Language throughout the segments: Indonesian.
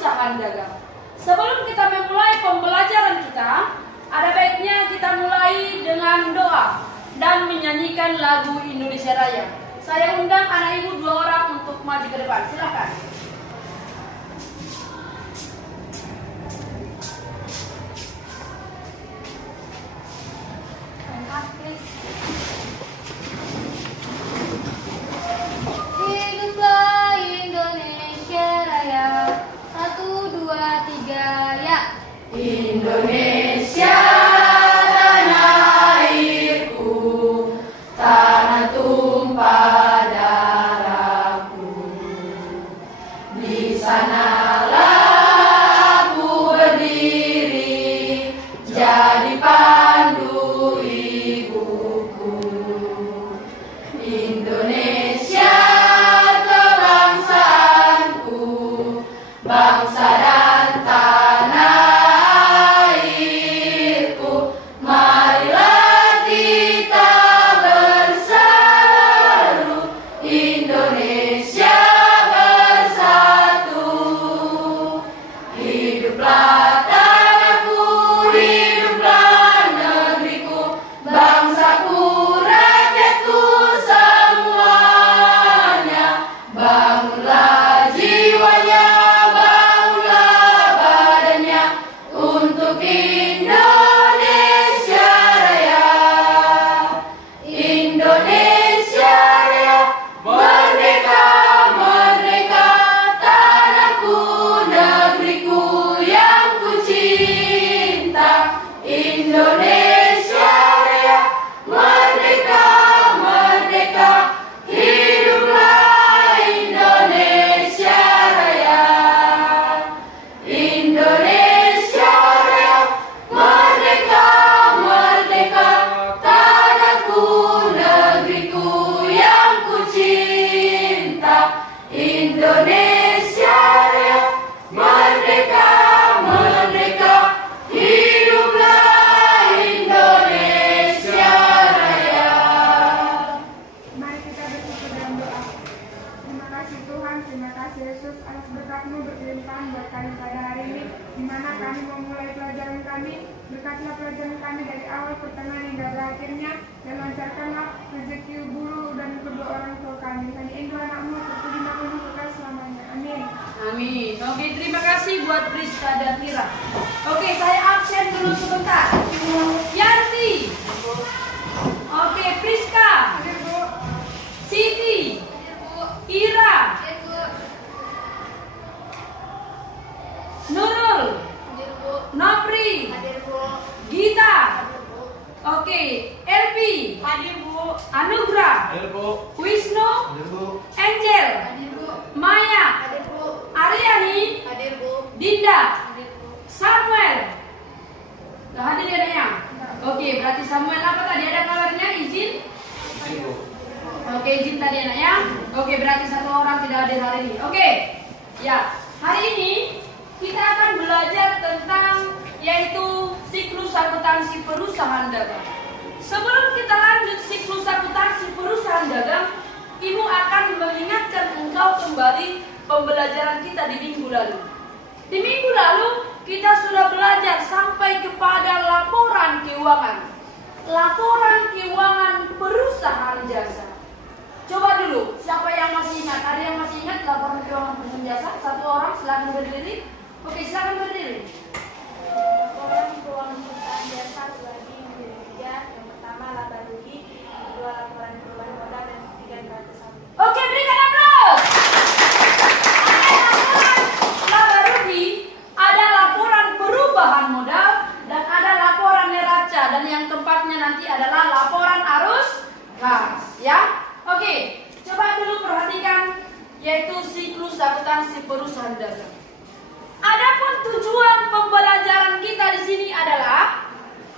perusahaan dagang. Sebelum kita memulai pembelajaran kita, ada baiknya kita mulai dengan doa dan menyanyikan lagu Indonesia Raya. Saya undang anak ibu 2 orang untuk maju ke depan. Silakan. Hiduplah Indonesia Raya. 1, 2, 3, ya. Indonesia tanah airku, tanah tumpah darahku. Di sanalah aku berdiri, jadi pandu ibuku. Indonesia kebangsaanku, bangsa dan tanah airku. Marilah kita berseru, Indonesia bersatu. Hiduplah tanahku, hiduplah negeriku, bangsaku, rakyatku semuanya. Bangunlah jiwanya, bangunlah badannya untuk Indonesia Raya. Indonesia Raya, merdeka, merdeka, tanahku, negeriku yang ku cinta. Indonesia Raya, merdeka, merdeka, hiduplah Indonesia Raya. Indonesia Raya, merdeka, merdeka, tanahku, negeriku yang ku cinta. Indonesia Raya, merdeka, merdeka, hiduplah Indonesia Raya. Mari kita bersyukur dalam doa. Terima kasih Tuhan, terima kasih Yesus atas berkat-Mu berlimpah buat kami pada hari ini, di mana kami memulai pelajaran kami. Berkatlah pelajaran kami dari awal, pertengahan hingga akhirnya, dan lancarkanlah rezeki guru dan kedua orang tua kami. Kami rindu anak-Mu, terpuji nama-Mu kekal selamanya. Amin. Amin. Oke, terima kasih buat Priska dan Tira. Oke, saya absen dulu sebentar. Yanti. Oke, Priska. Hadir Bu. Siti. Ira. Nurul. Nopri. Gita. Oke, Elvi. Anugrah. Wisnu. Angel. Maya. Aryani. Dinda. Samuel. Gak hadir ya Dayang? Oke, berarti Samuel apa tadi ada kabarnya? Izin? Oke, izin tadi anak ya. Oke, berarti 1 orang tidak hadir hari ini. Oke. Ya, hari ini kita akan belajar tentang yaitu siklus akuntansi perusahaan dagang. Sebelum kita lanjut siklus akuntansi perusahaan dagang, Ibu akan mengingatkan engkau kembali pembelajaran kita di minggu lalu. Di minggu lalu kita sudah belajar sampai kepada laporan keuangan. Laporan keuangan perusahaan jasa. Coba dulu, siapa yang masih ingat? Ada yang masih ingat laporan keuangan perusahaan jasa? 1 orang, silakan berdiri. Oke, silakan berdiri. Laporan keuangan perusahaan jasa terbagi menjadi 3. Yang pertama laba rugi, yang kedua laporan perubahan modal, dan yang ketiga neraca samping. Oke, berikan aplaus. Ada laporan laba rugi, ada laporan perubahan modal, dan ada laporan neraca, dan yang keempatnya nanti adalah laporan arus kas, ya. Oke, coba dulu perhatikan yaitu siklus akuntansi perusahaan dagang. Adapun tujuan pembelajaran kita di sini adalah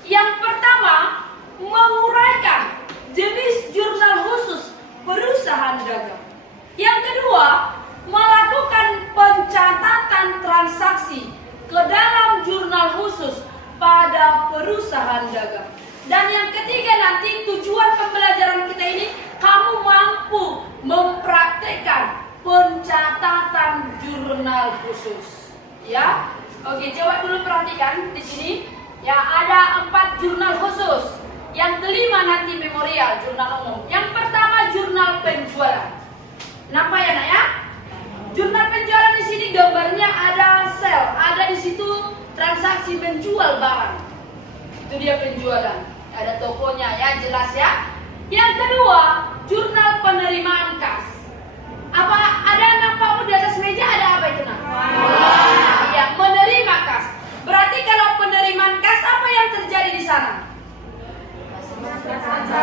yang pertama menguraikan jenis jurnal khusus perusahaan dagang. Yang kedua, melakukan pencatatan transaksi ke dalam jurnal khusus pada perusahaan dagang. Dan yang ketiga nanti tujuan pembelajaran kita ini kamu mampu mempraktekkan pencatatan jurnal khusus. Ya. Oke, coba dulu perhatikan di sini. Ya, ada 4 jurnal khusus. Yang kelima nanti memorial, jurnal umum. Yang pertama jurnal penjualan. Nampak ya, Nak ya? Jurnal penjualan di sini gambarnya ada sel, ada di situ transaksi menjual barang. Itu dia penjualan. Ada tokonya ya, jelas ya. Yang kedua, jurnal penerimaan kas. Apa ada nampak di atas meja ada apa itu, Nak? Iya, menerima kas. Berarti kalau penerimaan kas apa yang terjadi di sana?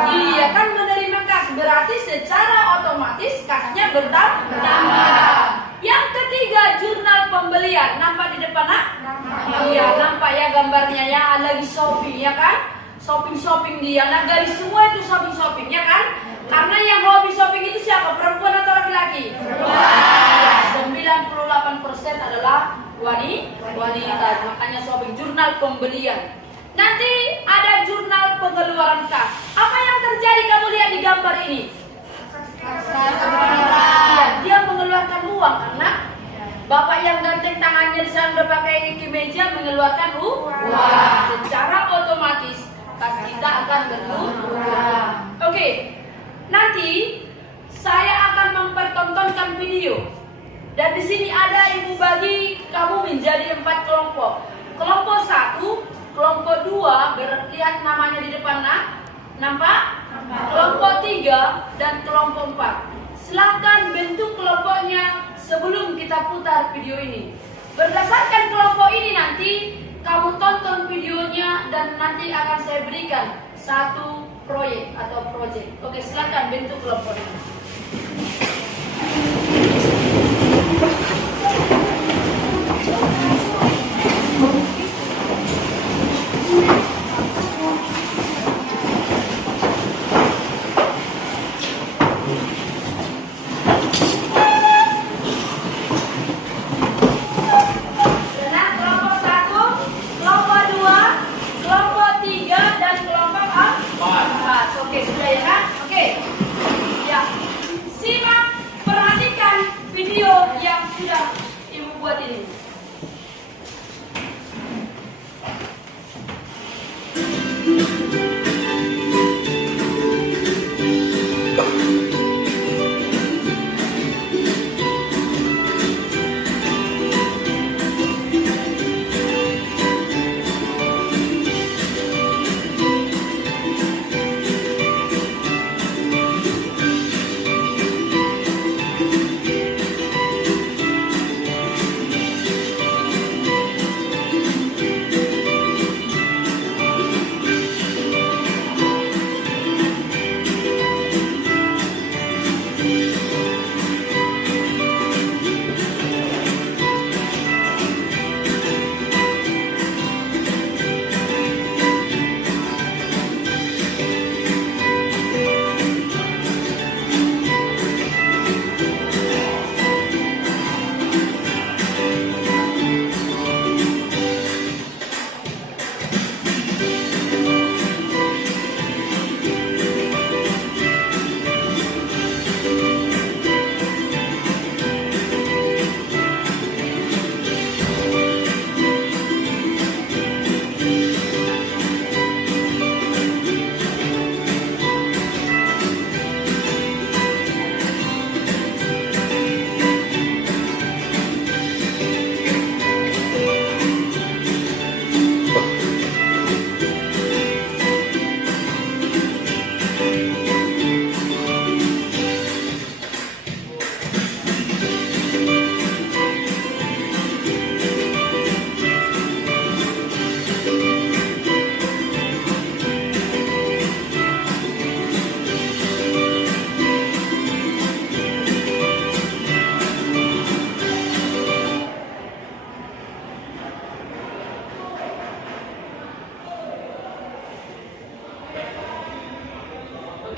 Iya kan, menerima kas berarti secara otomatis kasnya bertambah. Yang ketiga jurnal pembelian. Nampak di depan, Nak? Iya, nampak ya gambarnya ya, lagi shopping ya kan? Shopping dia. Nah, dari semua itu shopping ya kan? Karena yang hobi shopping itu siapa? Perempuan atau laki-laki? 98% adalah wanita. Makanya shopping. Jurnal pembelian. Nanti ada jurnal pengeluaran kas. Apa yang terjadi kamu lihat di gambar ini? Dia mengeluarkan uang karena bapak yang ganteng tangannya di sana pakai kemeja mengeluarkan uang. Secara otomatis kas kita akan berkurang. Oke. Nanti saya akan mempertontonkan video. Dan di sini ada ibu bagi kamu menjadi 4 kelompok. Kelompok 1, kelompok 2, lihat namanya di depan, Nak. Nampak? Kelompok 3 dan kelompok 4. Silakan bentuk kelompoknya sebelum kita putar video ini. Berdasarkan kelompok ini nanti kamu tonton videonya dan nanti akan saya berikan satu proyek atau project. Oke, silakan bentuk kelompok ini.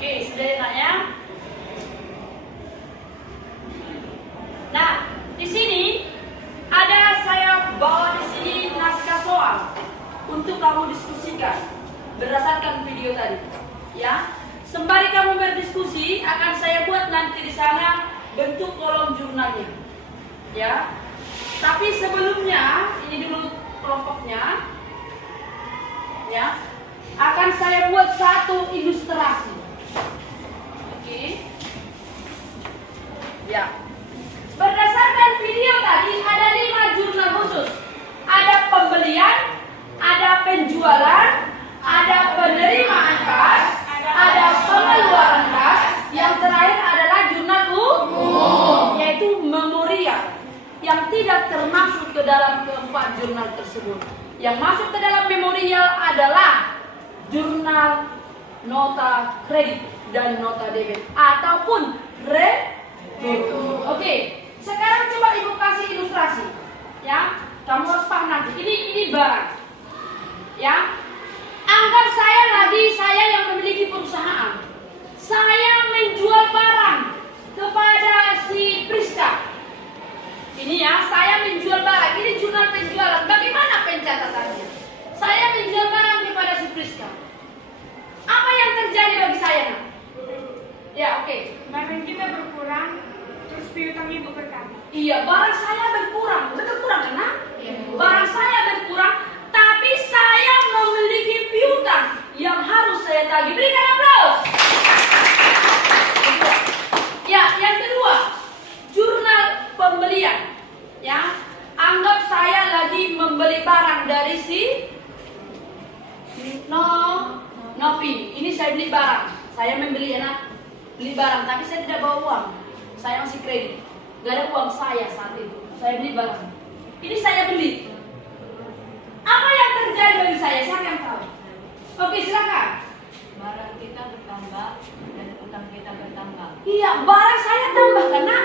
Oke, sudah ya, Nak ya. Nah, di sini ada saya bawa di sini naskah soal untuk kamu diskusikan berdasarkan video tadi. Ya, sembari kamu berdiskusi, akan saya buat nanti di sana bentuk kolom jurnalnya. Ya. Tapi sebelumnya, ini dulu kelompoknya. Ya. Akan saya buat satu ilustrasi. Oke. Ya. Berdasarkan video tadi ada 5 jurnal khusus. Ada pembelian, ada penjualan, ada penerimaan kas, ada pengeluaran kas, yang terakhir adalah jurnal umum, yaitu memorial, yang tidak termasuk ke dalam keempat jurnal tersebut. Yang masuk ke dalam memorial adalah jurnal nota kredit dan nota debit ataupun Oke, sekarang coba ibu kasih ilustrasi, ya. Kamu harus paham nanti. Ini barang, ya. Anggap saya yang memiliki perusahaan. Saya menjual barang kepada si Priska. Ini ya, saya menjual barang. Ini jurnal penjualan. Bagaimana pencatatannya? Saya menjual barang kepada si Priska. Apa yang terjadi bagi saya, nak? Ya, oke. Barang kita berkurang, terus piutang ibu bertambah. Iya, barang saya berkurang. Berkurang kan, nak? Barang saya berkurang, tapi saya memiliki piutang yang harus saya tagih. Berikan aplaus. Ya, yang kedua, jurnal pembelian. Ya, anggap saya lagi membeli barang dari si Nopi. Ini saya beli barang. Saya membeli, anak. Beli barang, tapi saya tidak bawa uang. Saya masih kredit. Gak ada uang saya saat itu. Saya beli barang. Ini saya beli. Apa yang terjadi bagi saya? Siapa yang tahu? Oke, silakan. Barang kita bertambah dan utang kita bertambah. Iya, barang saya tambah karena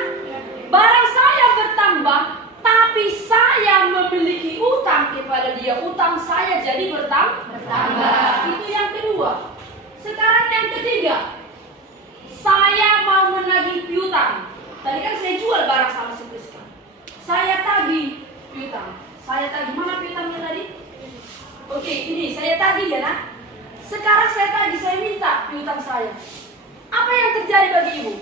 barang saya bertambah, tapi saya memiliki utang kepada dia. Utang saya jadi bertambah. Itu yang kedua. Sekarang yang ketiga, saya mau menagih piutang. Tadi kan saya jual barang sama si Priska. Saya tagih piutang. Saya tagih, mana piutangnya tadi? Oke, ini saya tagih ya, nak. Sekarang saya tagih, saya minta piutang saya. Apa yang terjadi bagi ibu?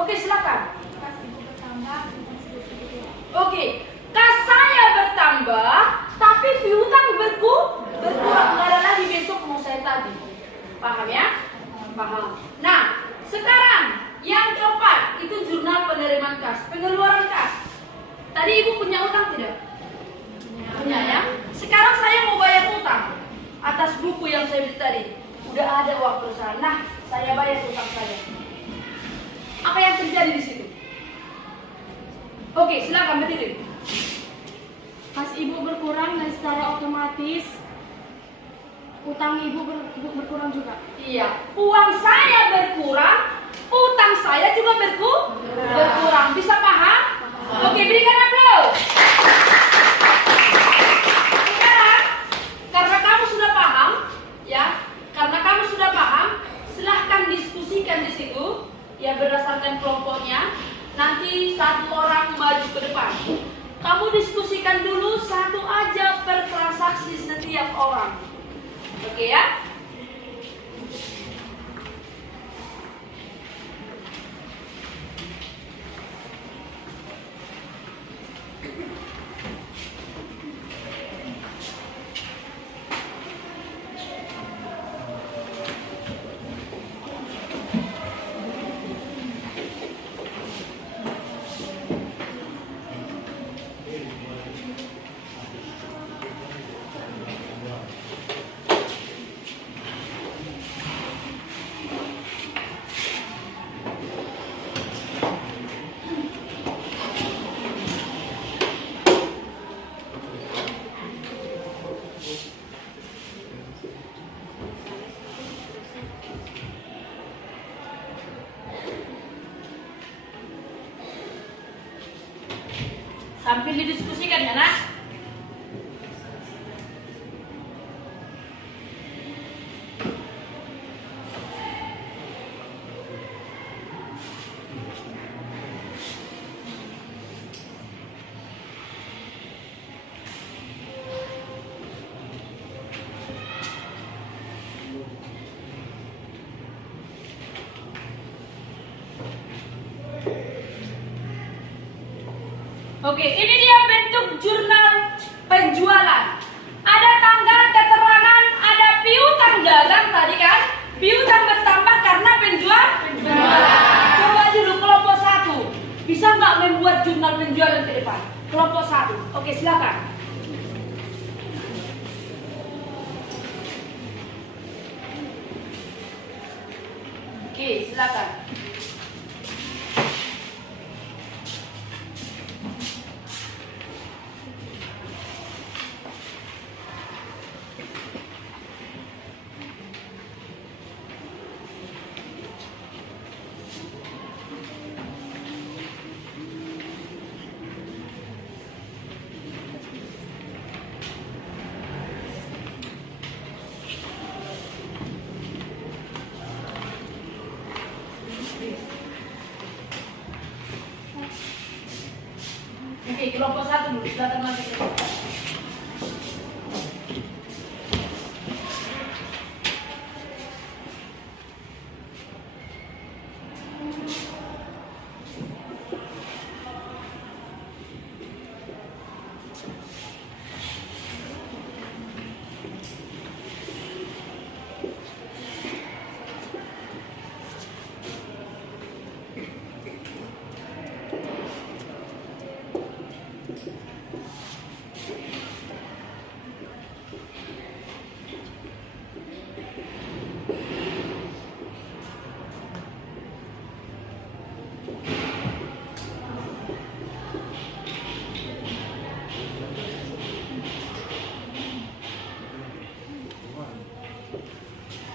Oke, silakan. Kas ibu bertambah, piutang sedikit. Oke, kas saya bertambah, tapi piutang berkurang. Nggak ada lagi besok mau saya tagih. Paham ya? Paham. Nah, sekarang yang keempat itu jurnal penerimaan kas, pengeluaran kas. Tadi ibu punya utang tidak? Punya ya. Sekarang saya mau bayar utang atas buku yang saya beli tadi. Udah ada uang perusahaan. Nah, saya bayar utang saya. Apa yang terjadi di situ? Oke, silakan berdiri. Kas ibu berkurang dan secara otomatis utang ibu berkurang juga. Iya, uang saya berkurang, utang saya juga berkurang. Bisa paham? Oke, berikan aplaus. Sekarang, karena kamu sudah paham, ya, karena kamu sudah paham, silahkan diskusikan di situ, ya berdasarkan kelompoknya. Nanti satu orang maju ke depan. Kamu diskusikan dulu satu aja per transaksi setiap orang. Oke ya? Sambil didiskusikan ya, nak. Oke, ini dia bentuk jurnal penjualan. Ada tanggal keterangan, ada piutang dagang tadi kan? Piutang bertambah karena penjualan. Coba dulu kelompok 1. Bisa nggak membuat jurnal penjualan ke depan? Kelompok 1. Oke, silakan. Oke, silakan. Oke, kelompok 1 dulu, silakan masuk ke kelompok.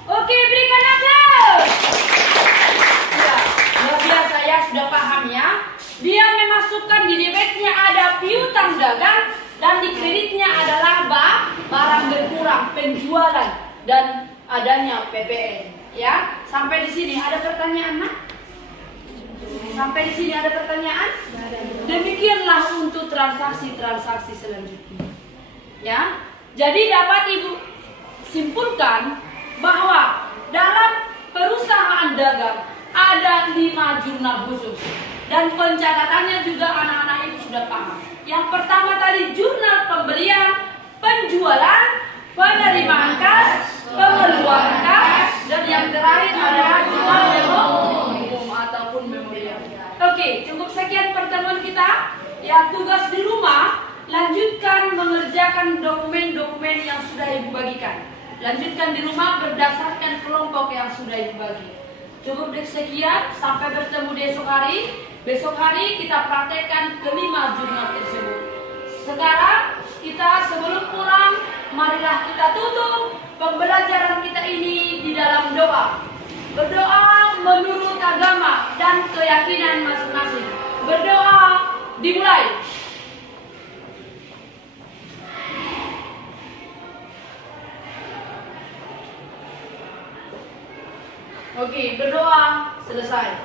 Oke, berikan aplaus. Ya, luar biasa ya, sudah paham ya. Dia memasukkan di debitnya ada piutang dagang dan di kreditnya adalah barang berkurang, penjualan dan adanya PPN. Ya, sampai di sini ada pertanyaan, Nak? Sampai di sini ada pertanyaan? Demikianlah untuk transaksi-transaksi selanjutnya. Ya, jadi dapat Ibu simpulkan bahwa dalam perusahaan dagang ada 5 jurnal khusus dan pencatatannya juga anak-anak Ibu sudah paham. Yang pertama tadi jurnal pembelian, penjualan, penerimaan kas, pengeluaran kas, dan yang terakhir adalah jurnal umum ataupun memorial. Oke, cukup sekian pertemuan kita. Ya, tugas di rumah lanjutkan mengerjakan dokumen-dokumen yang sudah Ibu bagikan. Lanjutkan di rumah berdasarkan kelompok yang sudah Ibu bagi. Cukup sekian, sampai bertemu besok hari. Besok hari kita praktekkan kelima jurnal tersebut. Sekarang kita sebelum pulang, marilah kita tutup pembelajaran kita ini di dalam doa. Berdoa menurut agama dan keyakinan masing-masing. Berdoa dimulai. Oke, berdoa selesai.